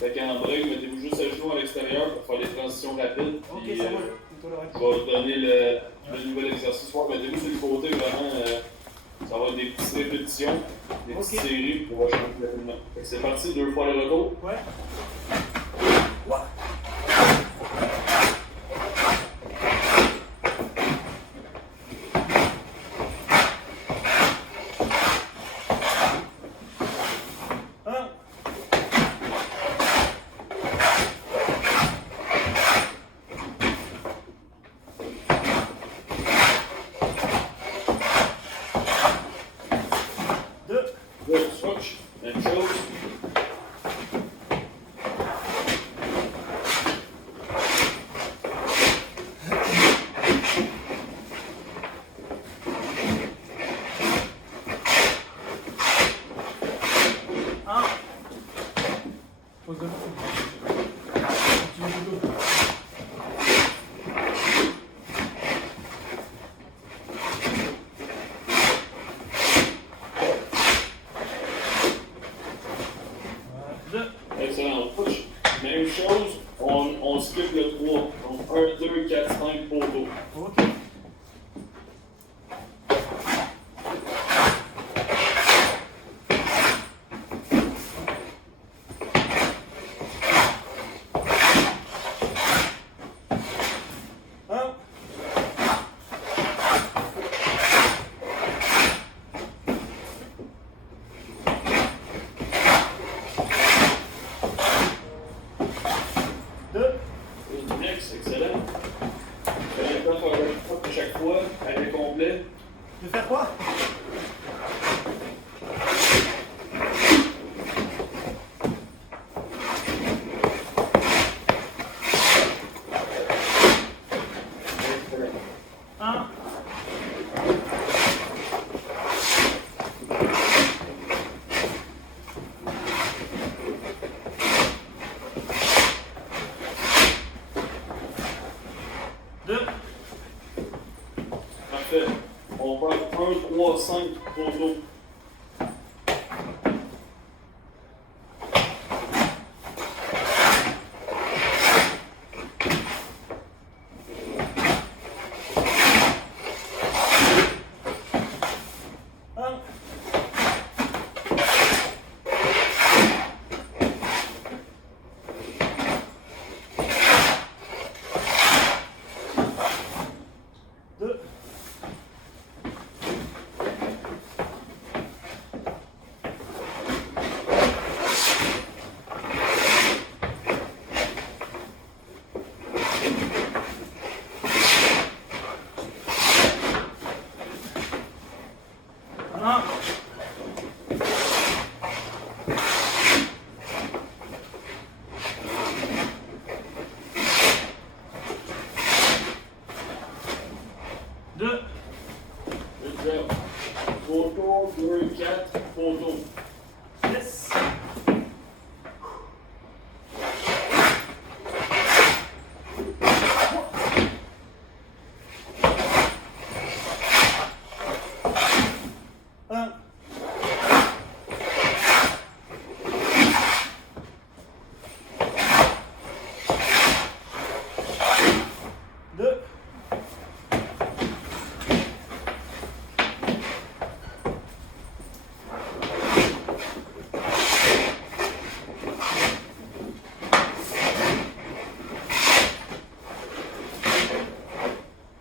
Fait qu'en break, mettez-vous juste à genoux à l'extérieur pour faire des transitions rapides. Ok, Puis, ça va. je vais vous donner le nouvel exercice. Ouais, mettez-vous sur le côté vraiment. Ça va être des petites répétitions, des petites séries pour pouvoir changer rapidement. Fait que c'est parti, 2 fois le retour. Ouais. Good, switch, and chose. Pose de l'eau. Excellent, push. Même chose, on skip le 3. Donc 1, 2, 4, 5 poteaux. Ok. Next, excellent. Maintenant, on va faire à chaque fois, avec complet. De faire quoi? Un. Deux. Parfait. On va faire 1, 3, 5 poteaux. Deux. Un. Deux. Good job. Poteau, 2, 4 poteaux. Yes. Un. Deux.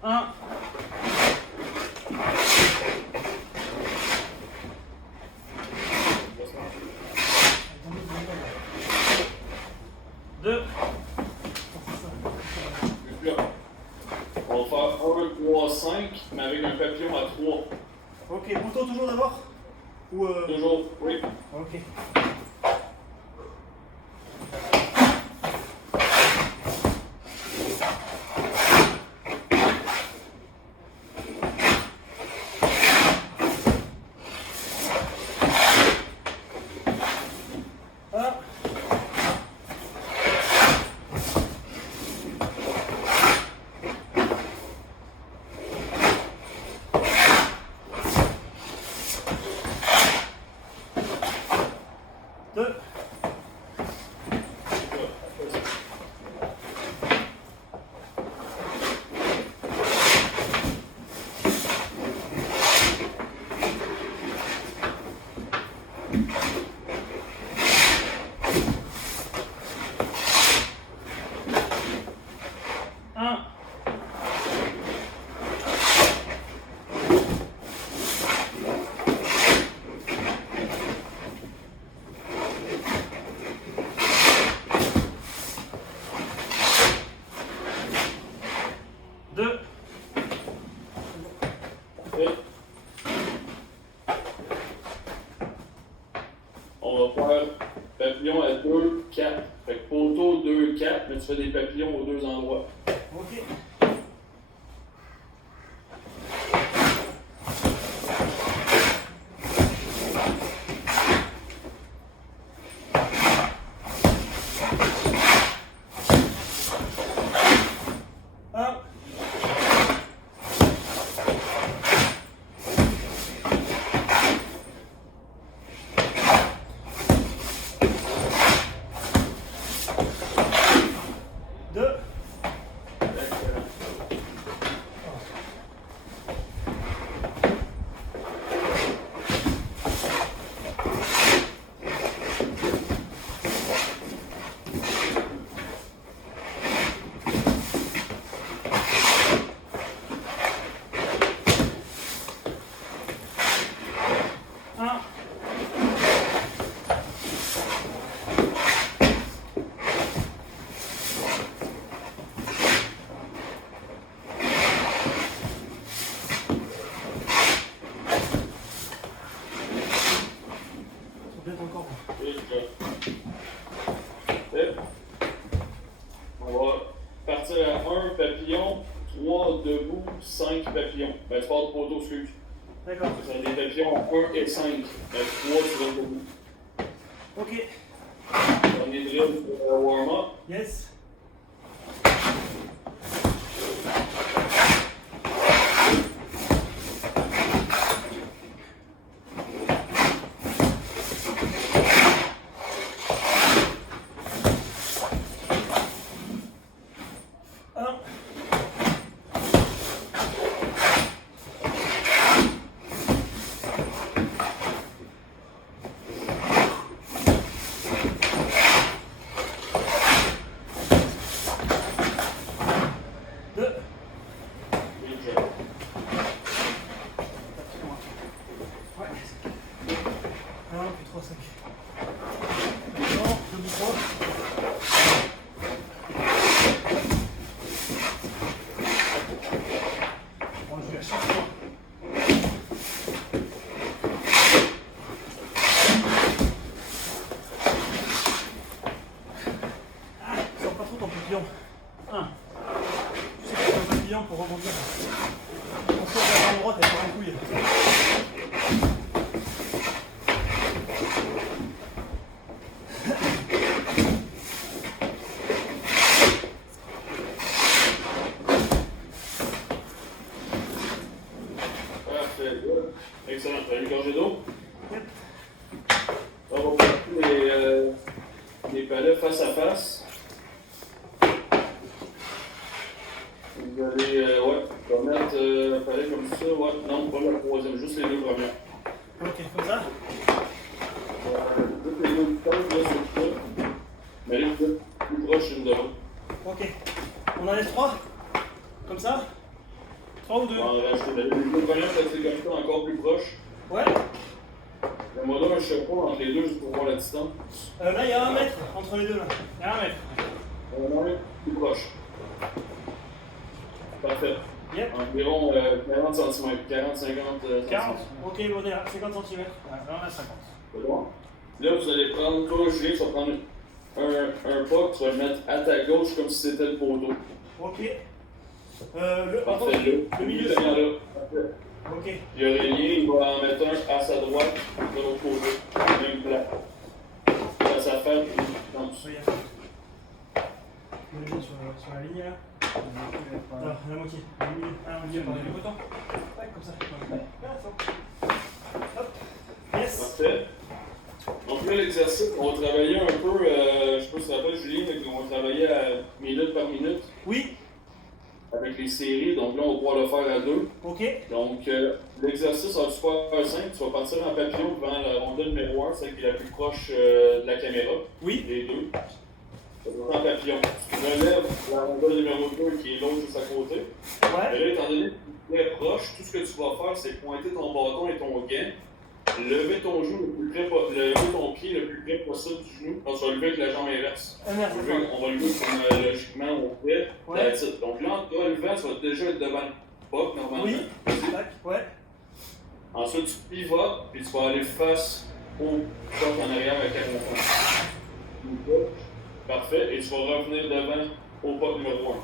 Un. Deux. Good job. On va faire 1, 3, 5, mais avec un papillon à 3. Ok, poteau toujours d'abord? Ou Toujours, oui. Ok. Un. Deux. on va faire papillon à 2, 4. Fait que poteau 2, 4, mais tu fais des papillons aux deux endroits. Ok. On va partir à 1 papillon, 3 debout, 5 papillons. Ben, tu pars du poteau, excuse. D'accord. Ça va être des papillons à 1 et 5. Ben, 3, tu vas debout. Ok. On est drill pour le warm-up. Yes. Pour rebondir. On sort vers la droite avec un couille. Parfait, good. Excellent. T'as une gorgée d'eau? Yep. On va placer les palais face à face. Vous allez, ouais, tu vas mettre un palais comme ça, ouais, non, pas la troisième, juste les deux premières. Ok, comme ça? Juste les deux premières, là, sur ça. Mais les deux plus proches l'une de l'autre. Ok. On en laisse 3? Comme ça? 3 ou 2? On va en rajouter. Les deux premières, ça fait comme ça, encore plus proche. Ouais. Fais-moi là un chapeau entre les deux, juste pour voir la distance. Là, il y a 1 mètre entre les deux, là. Il y a 1 mètre. Au moins, plus proche. Parfait. Yep. Environ 40 cm, 40-50 40? Ok, bon, on est là. 50 cm. Ouais, là, on a 50. C'est bon? Là, vous allez prendre, toi, Julien, tu vas prendre un pas, tu vas le mettre à ta gauche comme si c'était le poteau. Ok. Parfait, le milieu, c'est c'est là. là. Parfait. Ok. Il y a Aurélien, il va en mettre un à sa droite, de l'autre côté, même plat. À sa femme, non. Regarde. Le milieu sur la ligne, là. Alors, la moitié. Le milieu. Ah, on dit, on le bouton. Ouais, comme ça. Ouais. Ah, ça. Hop. Yes. Parfait. Donc là, l'exercice, on va travailler un peu, je sais pas si tu te rappelles, Julien, mais on va travailler à minute par minute. Oui. Avec les séries, donc là, on va pouvoir le faire à 2. Ok. Donc, l'exercice va être super simple. Tu vas partir en papillon devant la rondelle numéro 1, celle qui est la plus proche de la caméra. Oui. Les deux. Tu vas en papillon. Tu relèves la rondelle numéro 2 qui est l'autre juste à côté. Ouais. Et là, étant donné que tu es très proche, tout ce que tu vas faire, c'est pointer ton bâton et ton gain. Lever ton genou le plus près, lever ton pied le plus près possible du genou. Donc, tu vas lever avec la jambe inverse. Ah, merde, c'est On va lever comme logiquement au fait. Ouais. Donc là, en te relevant, tu vas déjà être devant le puck normalement. Oui. Tac. Ouais. Ensuite, tu pivotes, puis tu vas aller face au poc en arrière à 40 ans. Parfait. Et tu vas revenir devant au poc numéro 1.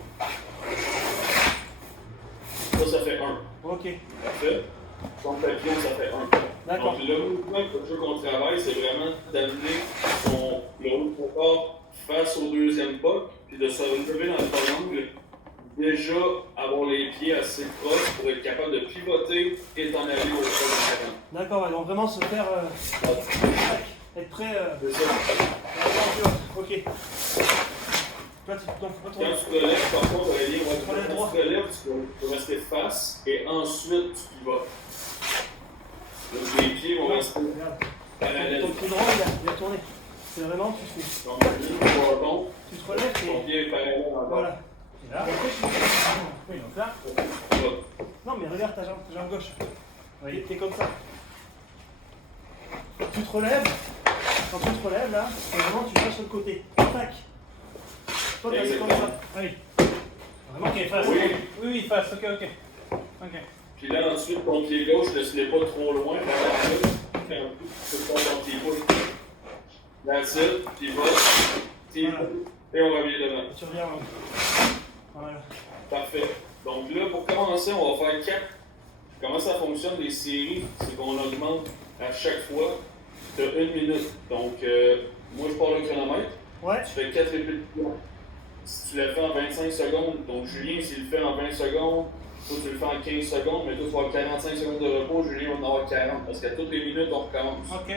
Ça fait 1. Ok. Parfait. Ton papillon, ça fait 1. D'accord. Donc, le mouvement qu'on travaille, c'est vraiment d'amener le haut de ton corps face au deuxième puck, puis de se relever dans le triangle, déjà avoir les pieds assez proches pour être capable de pivoter et t'en aller au sol de terrain. D'accord, donc vraiment se faire. Être prêt. C'est ça. Ok. Toi, Quand tu te lèves, par contre, Aurélien, quand tu te lèves, tu peux rester face et ensuite tu pivotes. Donc les pieds vont rester parallèles. Ton pied droit, il a tourné. C'est vraiment, tu fais. Donc, tu te relèves et. ton pied est parallèle encore. Voilà. Et là, oui, donc là. Non, mais regarde ta jambe gauche. Oui, t'es comme ça. Tu te relèves. Quand tu te relèves, là, c'est vraiment, tu vas sur le côté. Tac. Toi, t'as comme ça. Oui. Vraiment qu'il fasse. Oui, il fasse. Ok. Puis là, ensuite, ton pied gauche, laisse-le pas trop loin. Tu peux pas ton pied gauche. That's it. Puis va. Et on revient devant. Tu reviens. Voilà. Parfait. Donc là, pour commencer, on va faire 4. Comment ça fonctionne les séries? C'est qu'on augmente à chaque fois de 1 minute. Donc, moi, je pars le chronomètre. Ouais. Tu fais 4 répétitions. Si tu le fais en 25 secondes, donc Julien, s'il le fait en 20 secondes, toi, tu le fais en 15 secondes, mais toi, tu vas avoir 45 secondes de repos, Julien va en avoir 40. Parce qu'à toutes les minutes, on recommence. Ok.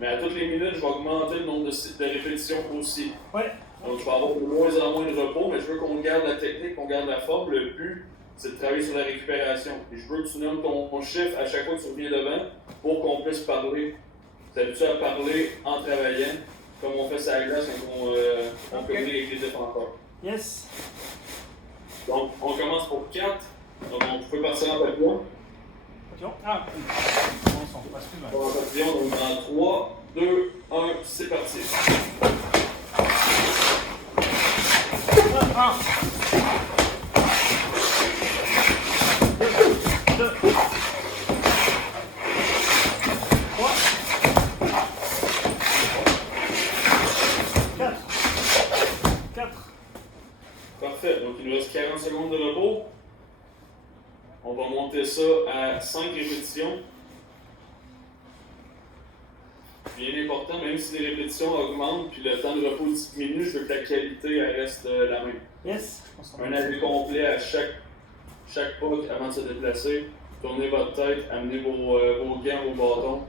Mais à toutes les minutes, je vais augmenter le nombre de répétitions aussi. Ouais. Donc, je vais avoir de moins en moins de repos, mais je veux qu'on garde la technique, qu'on garde la forme. Le but, c'est de travailler sur la récupération. Et je veux que tu nommes ton chiffre à chaque fois que tu reviens devant pour qu'on puisse parler. T'habitues à parler en travaillant, comme on fait ça à la glace quand on communique avec les défenseurs. Yes. Donc, on commence pour 4. Donc, on peut partir en papillon. Papillon. Ah, on s'en passe plus mal. On va en papillon, donc dans 3, 2, 1, c'est parti. 1, 2, 3, 4. Parfait. Donc, il nous reste 40 secondes de repos. On va monter ça à 5 répétitions. Bien important, même si les répétitions augmentent puis le temps de repos diminue, je veux que la qualité elle reste la même. Yes. Un avis complet à chaque puck avant de se déplacer. Tournez votre tête, amenez vos gants, vos bâtons.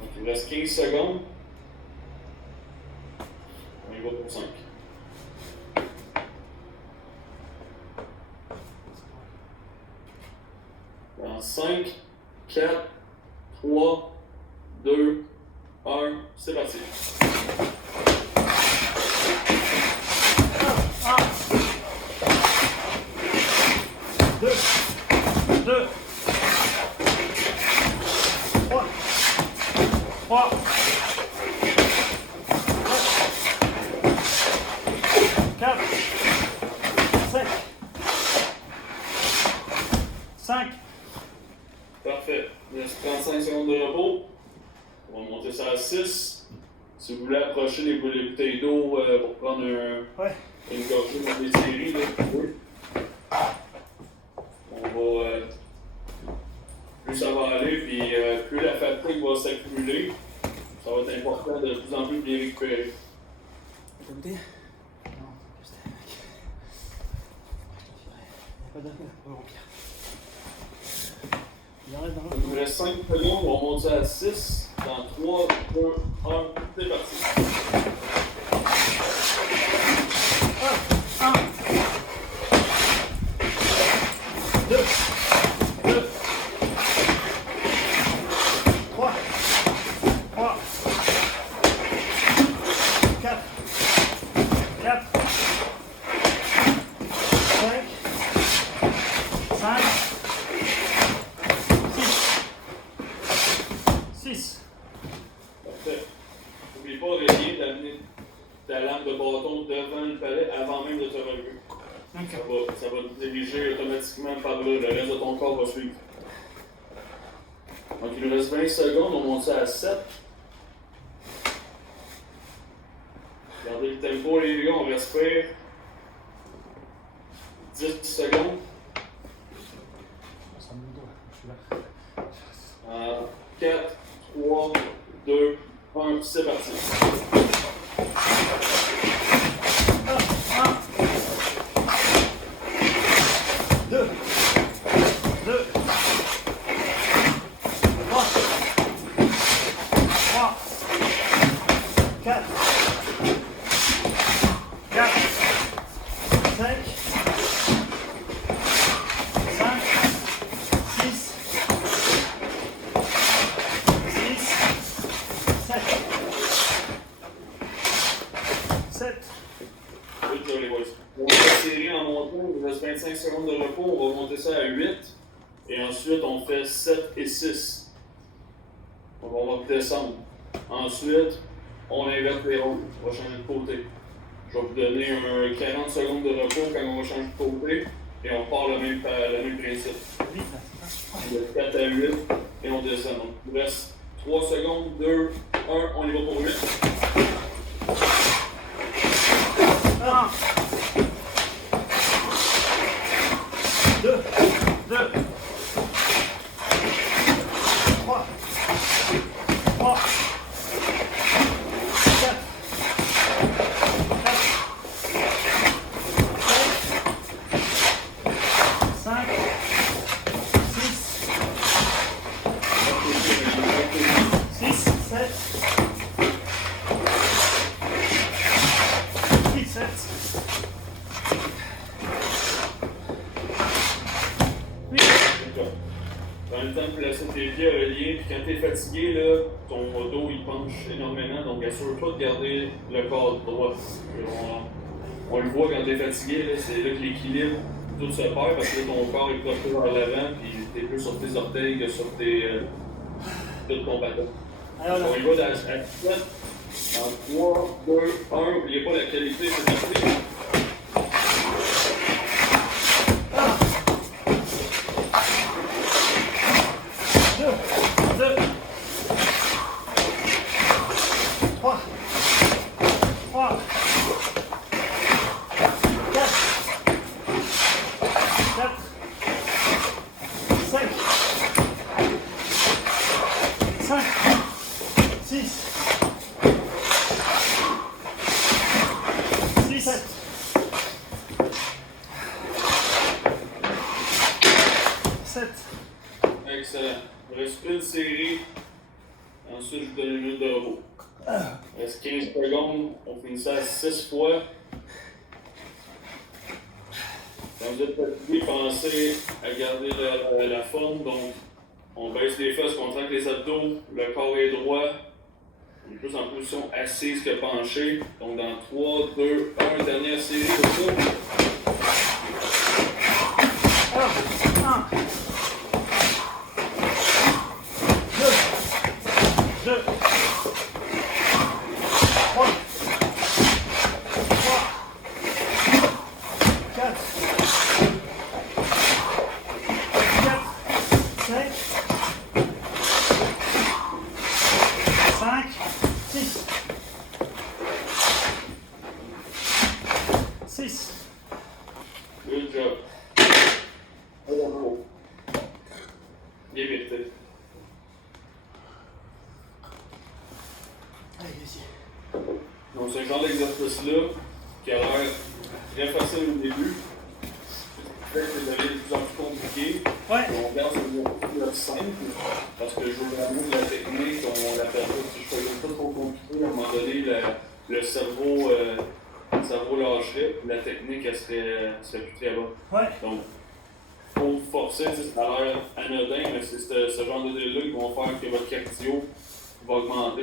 Donc il vous reste 15 secondes. On y va pour 5. Dans 5, 4, 3, 2, 1, c'est parti. 2, 3, 4, 5. Parfait. Il reste 35 secondes de repos. On va monter ça à 6. Si vous voulez approcher les bouteilles d'eau pour prendre une gorgée dans des séries, là, oui. On va. Plus ça va aller, puis plus la fatigue va s'accumuler, ça va être important de plus en plus bien récupérer. T'as goûté? Non, juste avec. Il n'y a pas d'affaire, on va remplir. Il nous reste 5 secondes, on va monter ça à 6. Dans 3, 2, 1, c'est parti. 1, 2, 3, 4, 5, 6. Parfait. N'oublie pas, Aurélien, d'amener ta lame de bâton devant le palais avant même de te relever. Ça va te diriger automatiquement par là. Le reste de ton corps va suivre. Donc, il nous reste 20 secondes, on monte ça à 7. Regardez le tempo, les gars, on respire. 10 secondes. 4, 3, 2, 1, c'est parti. 2, 4, 5, 6, 7. Good job, les boys. On va série en montant, il nous reste 25 secondes de repos, on va monter ça à 8. Et ensuite, on fait 7 et 6. Donc, on va descendre. Ensuite, on inverse les rôles. On va changer de côté. Je vais vous donner 40 secondes de repos quand on va changer de côté. Et on part le même principe. De 4 à 8 et on descend. Donc, il nous reste 3 secondes, 2, 1, on y va pour 8. 1, 2, 3, 4, 5, 6, 7, 8, 7. Dans le temps de placer tes pieds à relier, puis quand tu es fatigué, là, ton dos il penche énormément, donc assure-toi de garder le corps droit. On le voit quand tu es fatigué, là, c'est là que l'équilibre tout se perd parce que là, ton corps est projeté vers l'avant, puis tu es plus sur tes orteils que sur tout ton bâton. On y va à 7, en 3, 2, 1, n'oubliez pas la qualité, c'est parti. 7. Excellent. Il reste une série. Ensuite, je vous donne une minute de repos. Il reste 15 secondes. On finit ça à 6 fois. Quand vous êtes fatigué, pensez à garder la forme. Donc, on baisse les fesses, on contracte les abdos. Le corps est droit. On est plus en position assise que penchée. Donc, dans 3, 2, 1, dernière série de ça. 2, 3, 4, 5, 6. 6. Good job. Bravo. Bien mérité. Allez, vas-y. Donc, c'est un genre d'exercice-là qui a l'air très facile au début. Peut-être que ça devient de plus en plus compliqué. Ouais. On regarde sur le plus simple parce que je veux vraiment la technique, on l'appelle pas. Si je faisais pas trop compliqué, à un moment donné, le cerveau lâcherait, la technique elle serait plus très bonne. Ouais. Donc, faut forcer, ça a l'air anodin, mais c'est ce genre de drill-là qui vont faire que votre cardio va augmenter.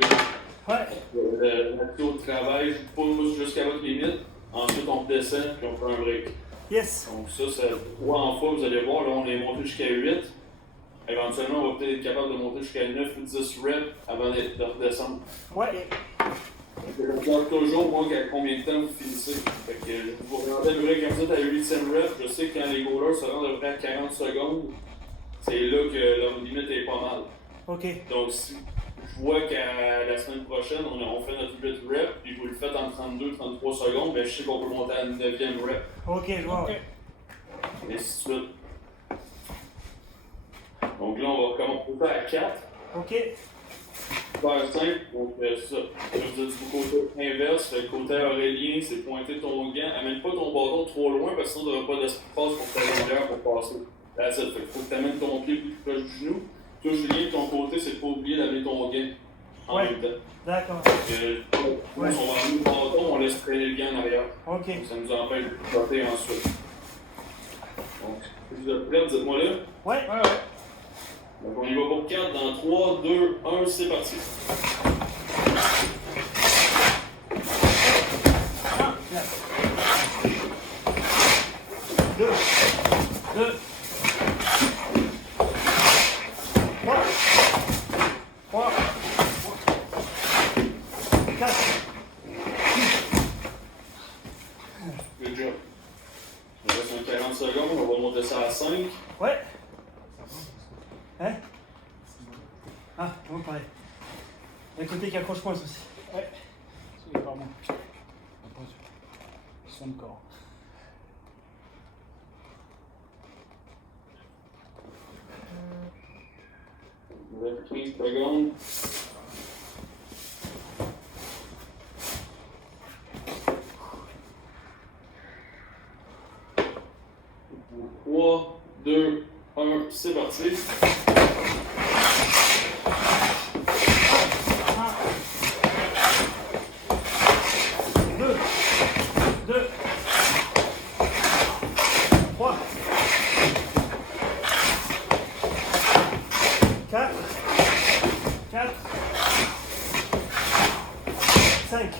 Ouais. Le cardio de travail, je pousse jusqu'à votre limite, ensuite on descend puis on fait un break. Yes. Donc ça 3 en fois, vous allez voir, là on est monté jusqu'à 8. Éventuellement, on va peut-être être capable de monter jusqu'à 9 ou 10 reps avant de redescendre. Ouais. Je regarde toujours, moi, à combien de temps vous finissez. Fait que vous regardez à peu près comme ça, à 8e rep. Je sais que quand les goalers se rendent à peu près à 40 secondes, c'est là que leur limite est pas mal. Ok. Donc, si je vois qu'à la semaine prochaine, on fait notre 8 reps, puis vous le faites en 32-33 secondes, ben, je sais qu'on peut monter à la 9e rep. Ok, je vois. Ok. Et ainsi de suite. Donc là, on va commencer à 4. Ok. Faire 5. Donc, ça. Je vous ai dit du côté inverse. Le côté aurélien, c'est pointer ton gant. Amène pas ton bâton trop loin parce que sinon, tu n'auras pas d'espace pour ta longueur pour passer. Là, ça fait qu'il faut que tu amènes ton pied plus proche du genou. Toi, Julien, de ton côté, c'est pas oublier d'amener ton gant en même temps. D'accord. On va amener le bâton, on laisse traîner le gant en arrière. Ok. Ça nous empêche de flotter ensuite. Donc, vous êtes prêts, dites-moi là. Ouais. Donc on y va pour 4 dans 3, 2, 1, c'est parti. 2, 2, 3, 3, 4. Good job. Il reste un 40 secondes, on va monter ça à 5. Ouais. Hein? Ah, on va parler. Il y a un côté qui accroche moins aussi. Ouais. C'est pas moi. Son corps. On reste 15 secondes. Trois, deux, un, c'est parti. 2, 2, 3, 4, 4, 5.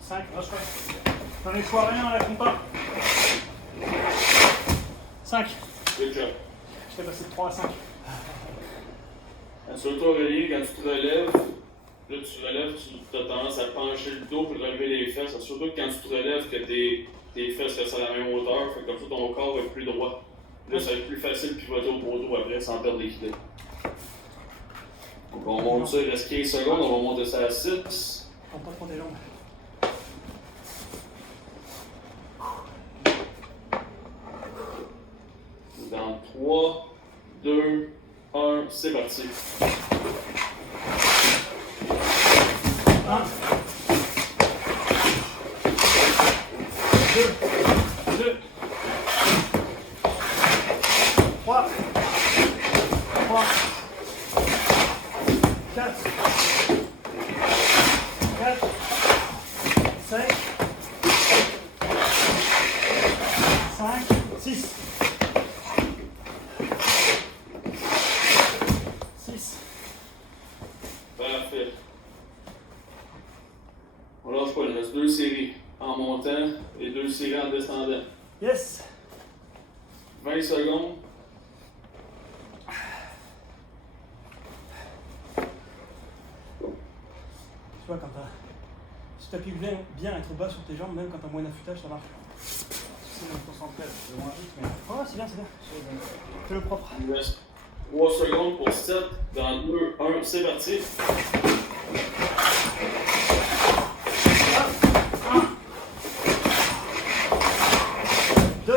5, j'en ai foiré un à la compas. 5. Good job. Je t'ai passé de 3 à 5. Assure-toi, Aurélien, quand tu te relèves, là tu relèves, tu as tendance à pencher le dos pour relever les fesses. Assure-toi que quand tu te relèves, que tes fesses restent à la même hauteur, fait comme ça ton corps va être plus droit. Là, ça va être plus facile de pivoter au poteau après sans perdre l'équilibre. Donc on monte ça, il reste 15 secondes, on va monter ça à 6. Prends pas trop tes jambes. Dans 3, 2, 1, c'est parti. 1, 2, 2, 3, 3, 4, 4, 5, 5, 6. 6. Parfait. On lâche pas, il reste 2 séries en montant et 2 séries en descendant. Yes. 20 secondes. Tu vois, si tu appuies bien et trop bas sur tes jambes, même quand tu as moins d'affûtage, ça marche. C'est me concentrer, c'est moins vite, mais. Oh, c'est bien, c'est bien. Fais le propre. Il nous reste 3 secondes pour 7. Dans 2, 1, c'est parti. 2,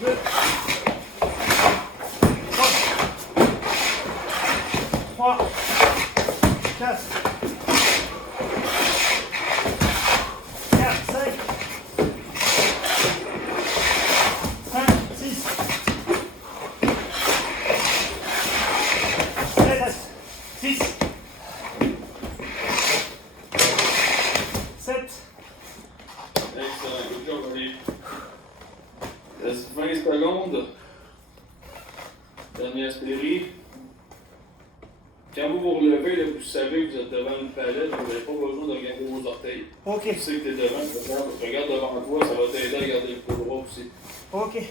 2, 3, 4, 5, 5, 6, 7, 6, 7. Excellent. Good job, Aurélien. Il reste 20 secondes. Dernière série. Quand vous vous relevez, là, vous savez que vous êtes devant une palette, vous n'avez pas besoin de regarder vos orteils. Ok, Tu sais que tu es devant, tu regardes devant toi, ça va t'aider à garder le pied droit aussi. ok.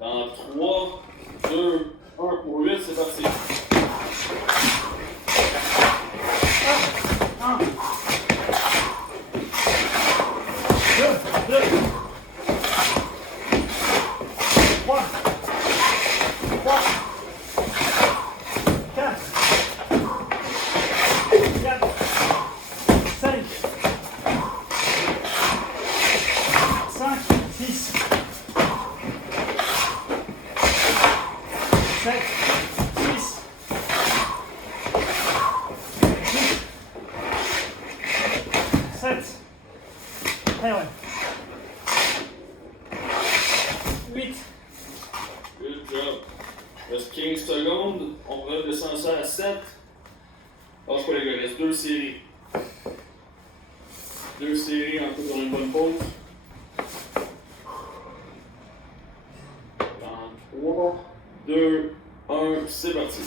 Dans 3, 2, 1 pour 8, c'est parti. 1, 2, 3, 4, ça à 7. Lâche pas les gars, il reste 2 séries. 2 séries en tout dans une bonne pause. Dans 3, 2, 1, c'est parti.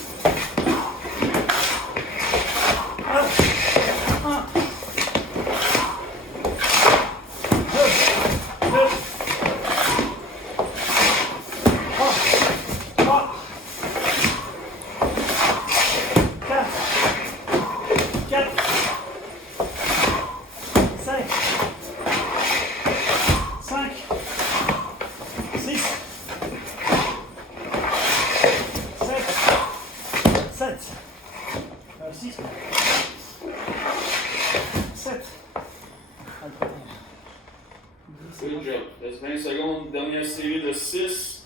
Good job. Reste 20 secondes, dernière série de 6.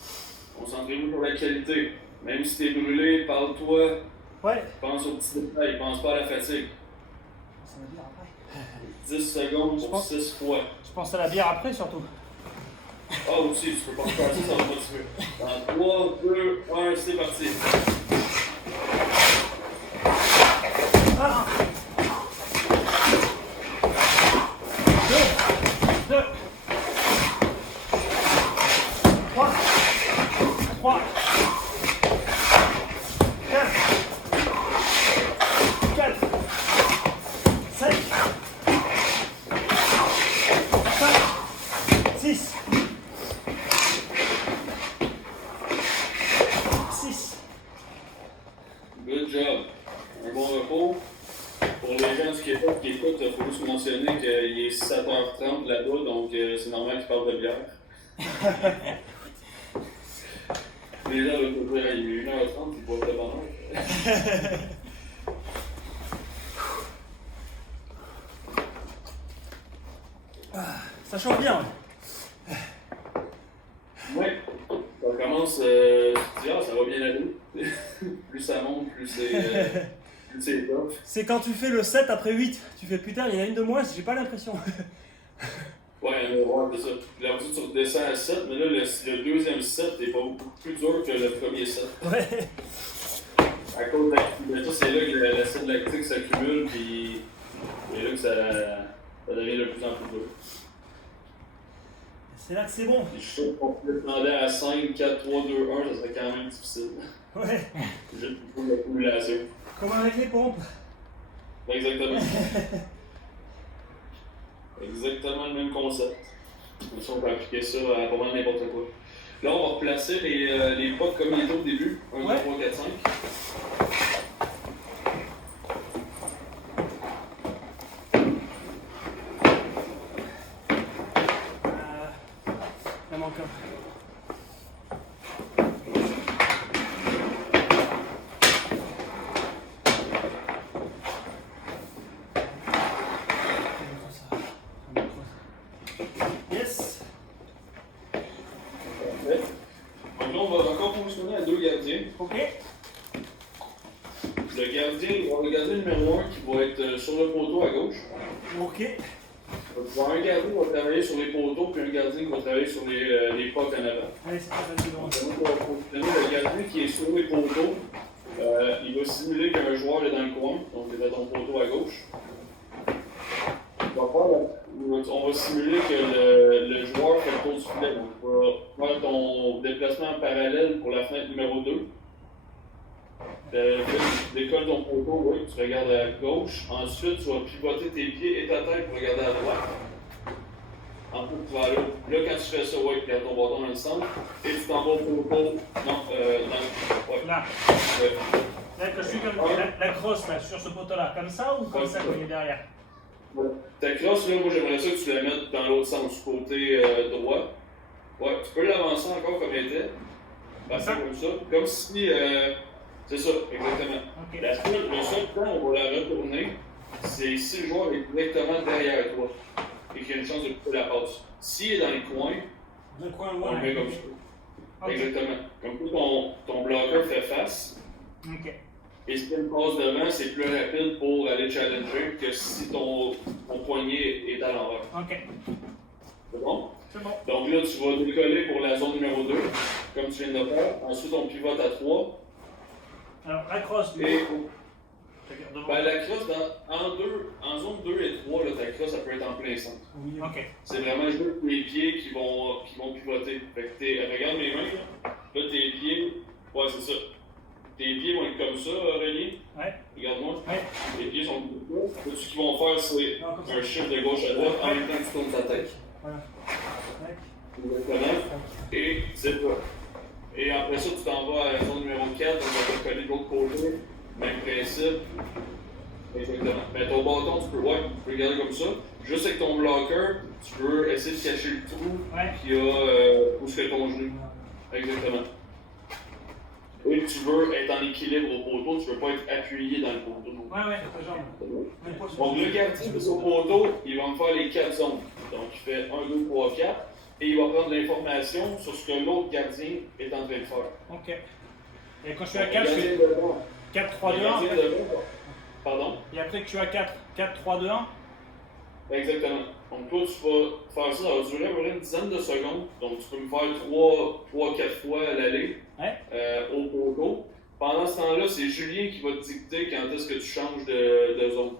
Concentrez-vous sur la qualité. Même si t'es brûlé, parle-toi. Ouais. Pense aux petits détails, pense pas à la fatigue. Ça va bien après. 10 secondes pour 6 fois. Je pense à la bière après surtout. Ah aussi, tu peux pas faire ça, ça va motiver. Dans 3, 2, 1, c'est parti. Good job. Un bon repos. Pour les gens qui écoutent, il faut juste mentionner qu'il est 7h30 là-bas, donc c'est normal qu'ils parlent de bière. Les gens doivent dire il est 1h30, ils boivent de bonheur. Ça chauffe bien. Oui, ça commence, tu te dis, ah, ça va bien aller. Plus ça monte, plus c'est top. C'est quand tu fais le 7 après 8, tu fais putain, il y en a une de moins, j'ai pas l'impression. Ouais, c'est ça. Là, tu redescends à 7, mais là, le deuxième set est pas beaucoup plus dur que le premier set. Ouais. À cause de ça, c'est là que l'acide lactique s'accumule, puis c'est là que ça devient de plus en plus dur. C'est là que c'est bon. Je suis sûr qu'on peut demander à 5, 4, 3, 2, 1, ça serait quand même difficile. Ouais. Juste pour l'accumulation. Comme avec les pompes. Exactement. Exactement le même concept. Comme ça, on peut appliquer ça à pas mal n'importe quoi. Là, on va replacer les potes comme il était au début. 1, 2, 3, 4, 5. Il manque un. Yes. Parfait. Donc là, on va encore positionner à 2 gardiens. Ok. Le gardien numéro 1 qui va être sur le poteau à gauche. Ok. Donc, il va y avoir un gardien qui va travailler sur les poteaux, puis un gardien qui va travailler sur les potes en avant. Allez, c'est pas facile. Donc, on va positionner le gardien qui est sur les poteaux. Il va simuler qu'un joueur est dans le coin, donc il est dans ton poteau à gauche. On va simuler que le joueur fait le tour du filet. Donc, tu vas faire ton déplacement parallèle pour la fenêtre numéro 2. Tu décolles ton poteau, oui, tu regardes à gauche. Ensuite, tu vas pivoter tes pieds et ta tête pour regarder à droite. Ensuite, tu vas aller. Là, quand tu fais ça, oui, tu gardes ton bâton dans le centre. Et tu t'en vas au poteau. Non, ouais. Là. Ouais. Là que je suis comme la crosse là, sur ce poteau-là. Comme ça ou comme ça quand il est derrière? Ta crosse, là, moi j'aimerais ça que tu la mettes dans l'autre sens, du côté droit. Ouais, tu peux l'avancer encore comme elle était. Passer comme ça. Comme si. C'est ça, exactement. Okay. Le seul temps où on va la retourner, c'est si le joueur est directement derrière toi et qu'il y a une chance de couper la passe. S'il est dans le coin, D'un coin on loin. le met comme ça. Okay. Exactement. Comme ça, ton bloqueur fait face. Ok. Et si tu une passe devant, c'est plus rapide pour aller challenger que si ton poignet est à l'envers. Ok. C'est bon? C'est bon. Donc là, tu vas décoller pour la zone numéro 2, comme tu viens de le faire. Ensuite, on pivote à 3. Alors, la crosse, du Et coup. Regarde devant. ben, la crosse, en zone 2 et 3, là, ta crosse, ça peut être en plein centre. Oui, Ok. C'est vraiment juste les pieds qui vont pivoter. Fait que regarde mes mains, là. Là, tes pieds, ouais, c'est ça. Tes pieds vont être comme ça, Aurélien. Ouais. Regarde-moi. Ouais. Les pieds sont comme ça. Là, ce qu'ils vont faire, c'est Non, comme ça. un shift de gauche à droite en même temps que tu tournes ta tête. Voilà. Tac. Exactement. Et c'est ça. Et après ça, tu t'en vas à la zone numéro 4, on va te coller de l'autre côté. Même principe. Exactement. Mais ton bâton, tu peux le garder comme ça. Juste avec ton bloqueur, tu peux essayer de cacher le trou Ouais. qu'il y a où se fait ton genou. Exactement. Et tu veux être en équilibre au poteau, tu veux pas être appuyé dans le poteau. Ouais, c'est genre. Donc le gardien au poteau, il va me faire les 4 zones. Donc il fait 1, 2, 3, 4. Et il va prendre l'information sur ce que l'autre gardien est en train de faire. Ok. Et quand je suis à 4, je fais 4, 3, 2, 1. Pardon? Et après que je suis à 4, 4, 3, 2, 1. Exactement. Donc toi, tu vas faire ça, ça va durer à peu près une dizaine de secondes. Donc tu peux me faire 3-4 fois à l'aller au poteau. Pendant ce temps-là, c'est Julien qui va te dicter quand est-ce que tu changes de zone.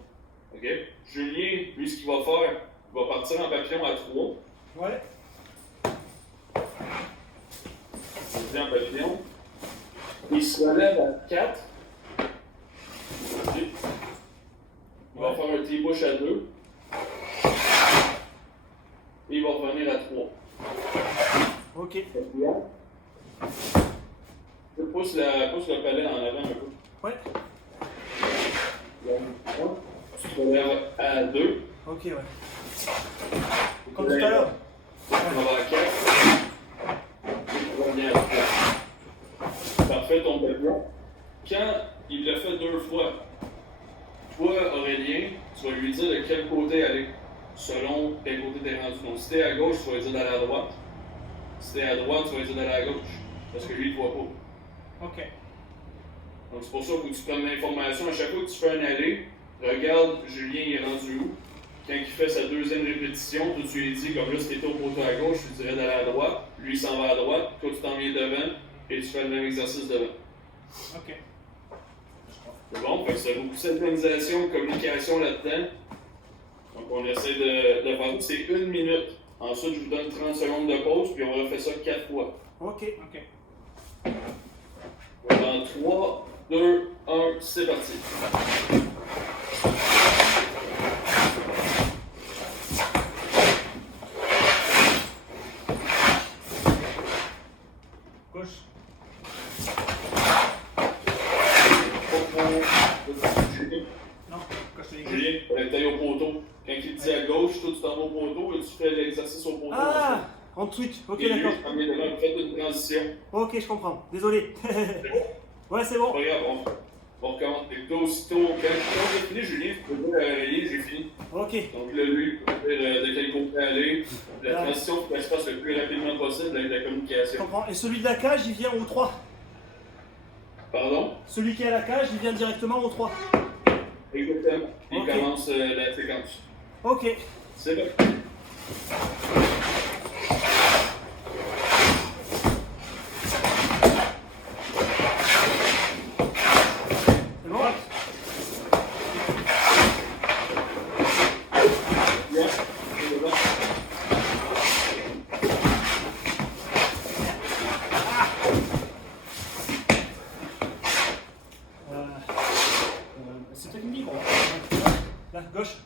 OK? Julien, lui, ce qu'il va faire, il va partir en papillon à 3. Ouais. Il en papillon. Il se relève à 4. Il va faire un T-push à 2. Et il va revenir à 3. Ok. Je pousse le palais en avant un peu. Ouais. Tu te relèves à 2. Ok, ouais. Comme tout à l'heure. Tu vas à 4. Et tu reviens à 3. Parfait, ton papillon. Quand il l'a fait 2 fois, toi, Aurélien, tu vas lui dire de quel côté aller, selon quel côté t'es rendu. Donc, si t'es à gauche, tu vas lui dire d'aller à droite. Si t'es à droite, tu vas lui dire d'aller à gauche. Parce que lui, il te voit pas. Ok. Donc, c'est pour ça que tu prennes l'information. À chaque fois que tu fais un aller, regarde, Julien, il est rendu où. Quand il fait sa deuxième répétition, toi, tu lui dis, comme là, si t'étais au poteau à gauche, tu dirais d'aller à droite. Lui, il s'en va à droite. Toi, tu t'en viens devant et tu fais le même exercice devant. Ok. C'est bon, fait que c'est beaucoup de synchronisation, communication là-dedans. Donc on essaie de faire ça. C'est 1 minute. Ensuite, je vous donne 30 secondes de pause, puis on refait ça 4 fois. Ok. Ok. Dans 3, 2, 1, c'est parti. Gauche. Non, quand je te dis gauche. Julien, il faut que tu ailles au poteau. Quand il te dit à gauche, toi tu t'en vas au poteau et tu fais l'exercice au poteau. Ah, en switch. Ok, et lui, d'accord. il s'en vient devant, faites une transition. Ok, je comprends. Désolé. Ouais, c'est bon. Pas grave, on recommence. Et toi, aussitôt, quand j'ai fini, Julien, tu peux dire à Aurélien, j'ai fini. Ok. Donc là, lui, il peut dire de quel côté aller. La transition, il faut qu'elle se passe le plus rapidement possible avec la Je communication. comprends. Et celui de la cage, il vient au 3. Pardon? Celui qui est à la cage, il vient directement au 3. Exactement. Il Ok. commence la séquence. Ok. C'est bon. C'est bon? Bien. C'est bon. C'est toi qui me dis, gros. Là, gauche.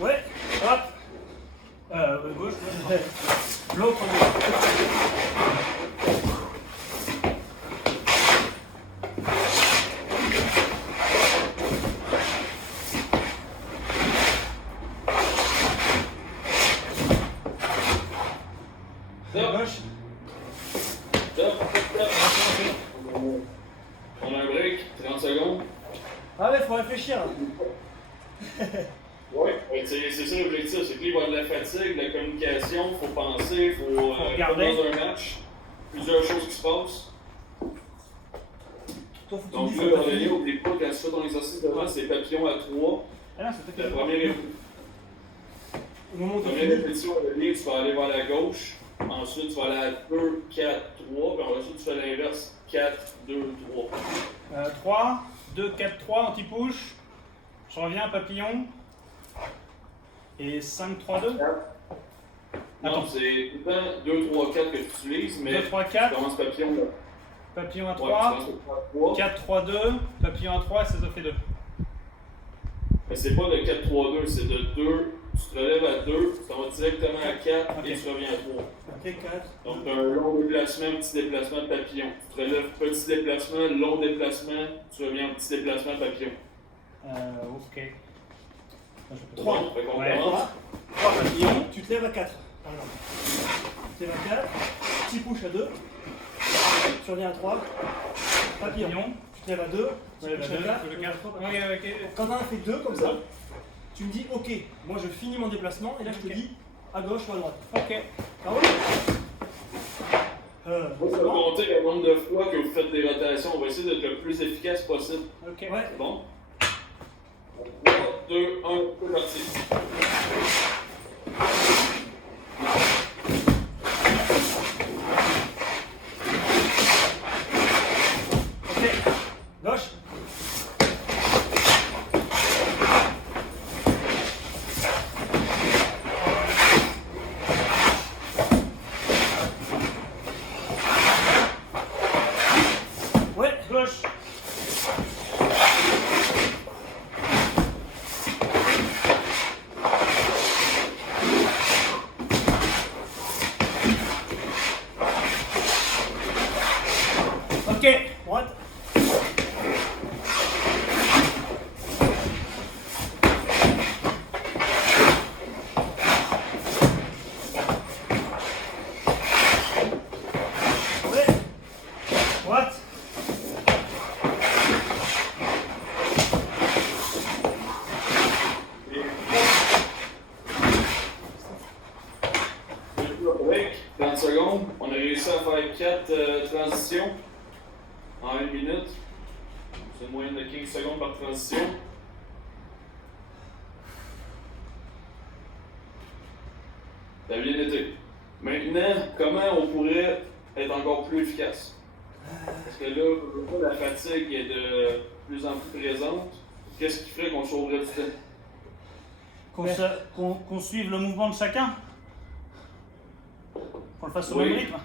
Ouais, hop. Gauche. L'autre. Stop. Gauche. Stop. Stop. On a un break, 30 secondes. Ah ouais, faut réfléchir. Là. Ouais, c'est ça l'objectif, c'est qu'il va y avoir de la fatigue, de la communication, faut penser, faut regarder. dans un match, plusieurs choses qui se passent. Toi, faut que tu me Donc dises là, si t'as Aurélien, fini. n'oublie pas, quand tu fais ton exercice devant, c'est papillon à 3. Ah non, c'était La première Au moment où t'as première fini. répétition, Aurélien, tu vas aller vers la gauche. Ensuite, tu vas aller à 2, 4, 3. Puis ensuite, tu fais l'inverse. 4, 2, 3. 3, 2, 4, 3, anti-push. Je reviens, papillon. Et 5, 3, 2. Non, Attends. c'est tout le temps 2, 3, 4 que tu utilises, mais 2, 3, tu 4. commences papillon là. Papillon à Ouais, tu 3. commences par 3. 4, 3, 2. Papillon à 3, ça fait 2. Mais c'est pas de 4, 3, 2, c'est de 2. Tu te relèves à 2, tu t'en vas directement à 4 Ok. et tu reviens à 3. Ok, 4. Donc, tu as un long déplacement, petit déplacement de papillon. Tu te relèves, petit déplacement, long déplacement, tu reviens en petit déplacement papillon. Ok. 3. Bon, fait qu'on Ouais. commence. 3 papillons, tu te lèves à 4. Par exemple. Tu te lèves à 4, petit push à 2, tu reviens à 3, papillon. Papillon. Tu te lèves à 2, petit Ouais, push bah, à deux, 4, le tu reviens à quatre. 3, Ok, ok. Quand on a fait 2 comme ça, tu me dis ok, moi je finis mon déplacement et là je te Ok. dis à gauche ou à droite. Ok. Ah ouais Moi, ça va compter le nombre de fois que vous faites des rotations. On va essayer d'être le plus efficace possible. Ok. Ouais. C'est bon? 3, 2, 1, c'est parti. Ok. Gauche. Ouais. Gauche. Ok. Droite. Ouais. Droite. Avec 30 secondes, on a réussi à faire 4 transitions en 1 minute. C'est une moyenne de 15 secondes par transition. Ça a bien été. Maintenant, comment on pourrait être encore plus efficace? Parce que là, la fatigue est de plus en plus présente. Qu'est-ce qui ferait qu'on sauverait du temps? Qu'on suive le mouvement de chacun. Qu'on le fasse au Oui. même rythme.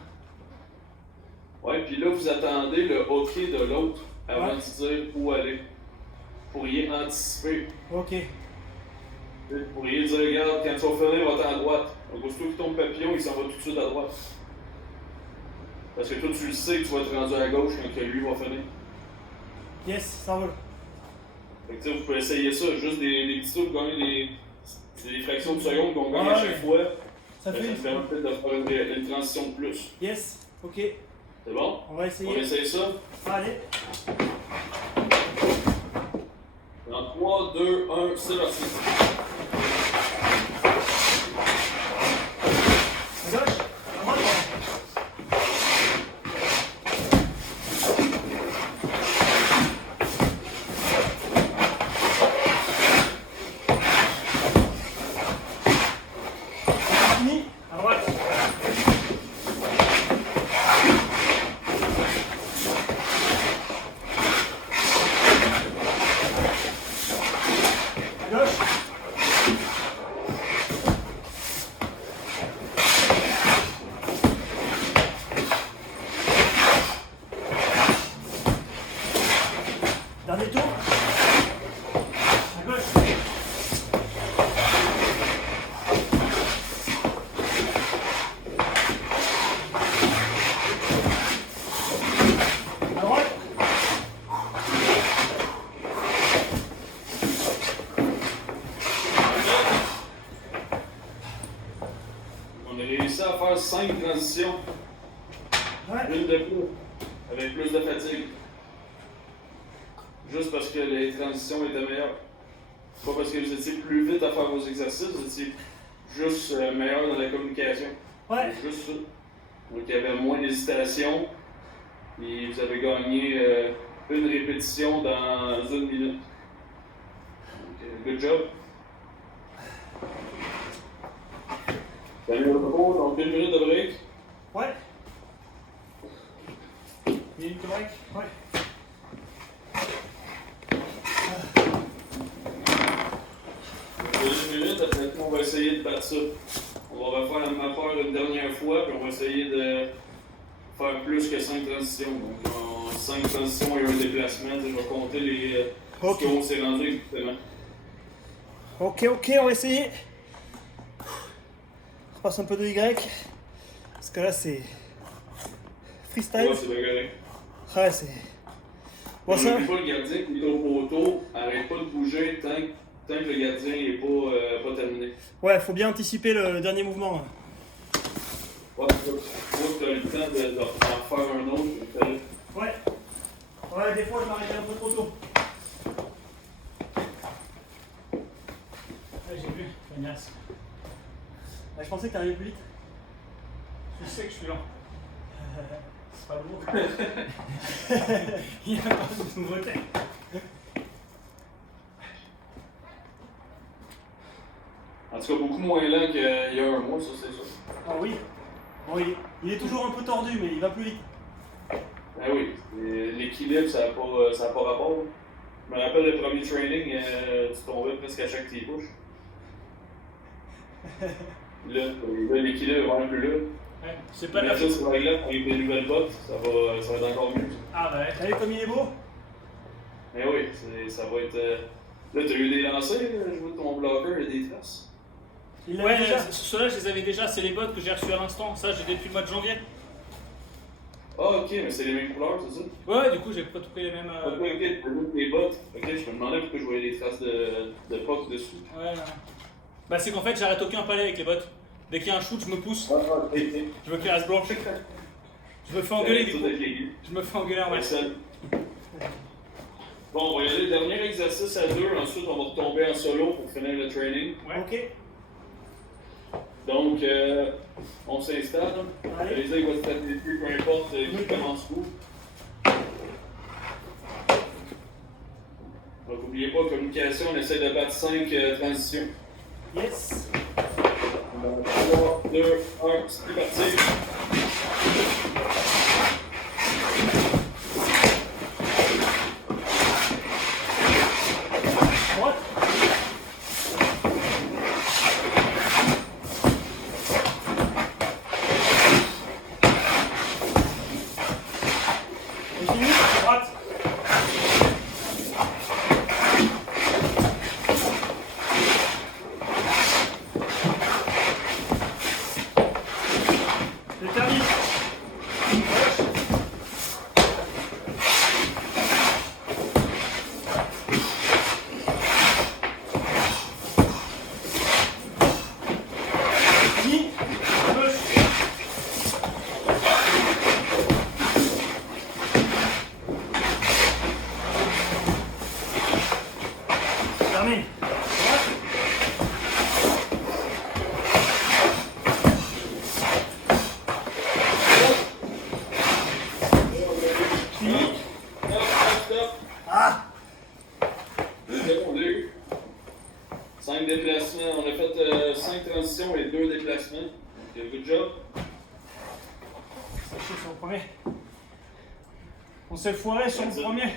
Ouais, puis là, vous attendez le hockey de l'autre avant Ouais. de dire où aller. Vous pourriez anticiper. Ok. Vous pourriez dire, regarde, quand tu vas finir, va-t'en à droite. Donc, aussitôt que ton papillon, il s'en va tout de suite à droite. Parce que toi, tu le sais que tu vas être rendu à gauche quand que lui va finir. Yes, ça roule. Fait que, tu sais, vous pouvez essayer ça, juste des petits sauts, gagner des. C'est des fractions de secondes qu'on gagne Ouais. à chaque fois. Ça Ça fait une te permet peut-être de faire une transition de plus. Yes. Ok. C'est bon? On va On essayer. essaye ça. Allez. Dans 3, 2, 1, c'est parti. À gauche. À droite. Fini. À droite. À gauche. Dernier tour. À gauche. À droite. On a réussi à faire 5 transitions. Ouais. Une de plus, avec plus de fatigue. Juste parce que les transitions étaient meilleures. Pas parce que vous étiez plus vite à faire vos exercices, vous étiez juste meilleur dans la communication. Ouais. Juste ça. Donc il y avait moins d'hésitation. Et vous avez gagné une répétition dans 1 minute. Good job. Salut au repos, donc 1 minute de break. Ouais. Minute de break. Ouais. Dans 1 minute, après on va essayer de battre ça. On va refaire la même affaire une dernière fois, puis on va essayer de faire plus que 5 transitions. Donc, en 5 transitions et un déplacement, je vais compter les Ok. ce qu'on s'est rendu exactement. Ok, on va essayer. Je repasse un peu de Y. Parce que là, c'est freestyle. Ouais, c'est bien correct. Ouais, c'est. Bon, ça. N'oublie pas le gardien qui est au poteau, arrête pas de bouger tant que le gardien n'est pas terminé. Ouais, faut bien anticiper le dernier mouvement. Ouais, faut que tu as le temps d'en faire un autre. Ouais. Ouais, des fois, je m'arrête un peu trop tôt. Ouais, j'ai vu, feignasse. Ouais, je pensais que t'arrivais plus vite. Je sais que je suis lent. C'est pas lourd. Il n'y a pas de nouveauté. En tout cas, beaucoup moins lent qu'il y a un mois, ça c'est sûr. Ah oui. Bon, il est toujours un peu tordu, mais il va plus vite. Ah oui, l'équilibre, ça n'a pas rapport. Je me rappelle le premier training, tu tombais presque à chaque T-push. Là, l'équilibre est vraiment plus là. Ouais, c'est pas Mais la ça, c'est vrai que là, avec des nouvelles bottes, ça va être encore mieux. Ah bah ouais. T'as vu comme il est beau? Mais oui, ça va être. Là, t'as eu des lancers, là, je vois que ton bloqueur, il y a des traces. Il Ouais, l'avait déjà. ceux-là je les avais déjà, c'est les bottes que j'ai reçues à l'instant. Ça, j'ai depuis le mois de janvier. Ah, ok, mais c'est les mêmes couleurs, c'est ça? Ouais, du coup, j'ai pas tout pris les mêmes. Ok, t'as vu les bottes. Ok, je me demandais pourquoi je voyais des traces de poc dessus. Ouais, ouais. Bah, c'est qu'en fait, j'arrête aucun palais avec les bottes. Dès qu'il y a un shoot, je me pousse. Ah, ok. Je veux qu'il reste blanche. Je me fais engueuler du Tout coup. avec les Je me fais engueuler en vrai. Excellent. Bon, on va y aller. Dernier exercice à 2. Ensuite, on va retomber en solo pour finir le training. Ouais. Ok. Donc, on s'installe. Allez. Les aigles vont se taper dessus, peu importe qui commence où. Donc, n'oubliez pas, communication, on essaie de battre 5 transitions. Yes. 3, 2, 1, c'est parti. Droite. Continue. Droite. Je termine. Fini. Gauche. Termine. Droite. Fini. Stop. Ah. C'est bon, on a eu 5 déplacements. On a fait 5 transitions et 2 déplacements. Donc, good job. Ça chie sur le premier. On s'est foiré sur le premier.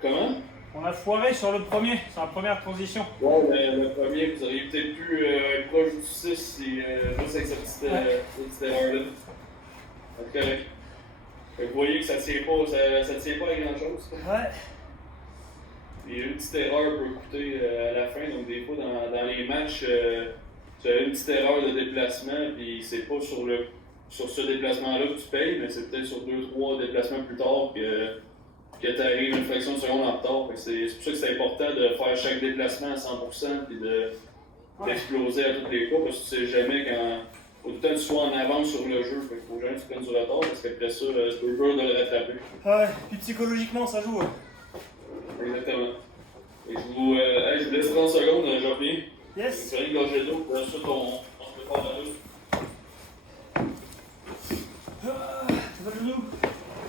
Comment? On a foiré sur le premier. C'est la première transition. Bon, le premier, vous auriez peut-être pu être proche du 6 si juste avec cette petite erreur-là. C'est correct. Fait que vous voyez que ça tient pas à grand-chose. Ouais. Et une petite erreur peut coûter à la fin. Donc, des fois, dans les matchs, tu as une petite erreur de déplacement, puis c'est pas sur ce déplacement-là que tu payes, mais c'est peut-être sur 2-3 déplacements plus tard que tu arrives une fraction de seconde en retard. Fait que c'est pour ça que c'est important de faire chaque déplacement à 100% et d'exploser à tous les fois, parce que tu sais jamais quand. Faut tout le temps que tu sois en avance sur le jeu. Fait qu'il faut jamais que tu prennes du retard, parce qu'après ça, c'est dur de le rattraper. Ouais. Puis psychologiquement, ça joue. Exactement. Et je vous laisse 30 secondes, je reviens. Yes. Je vais faire une gorgée d'eau, puis ensuite on se prépare la lutte. Ça va le genou?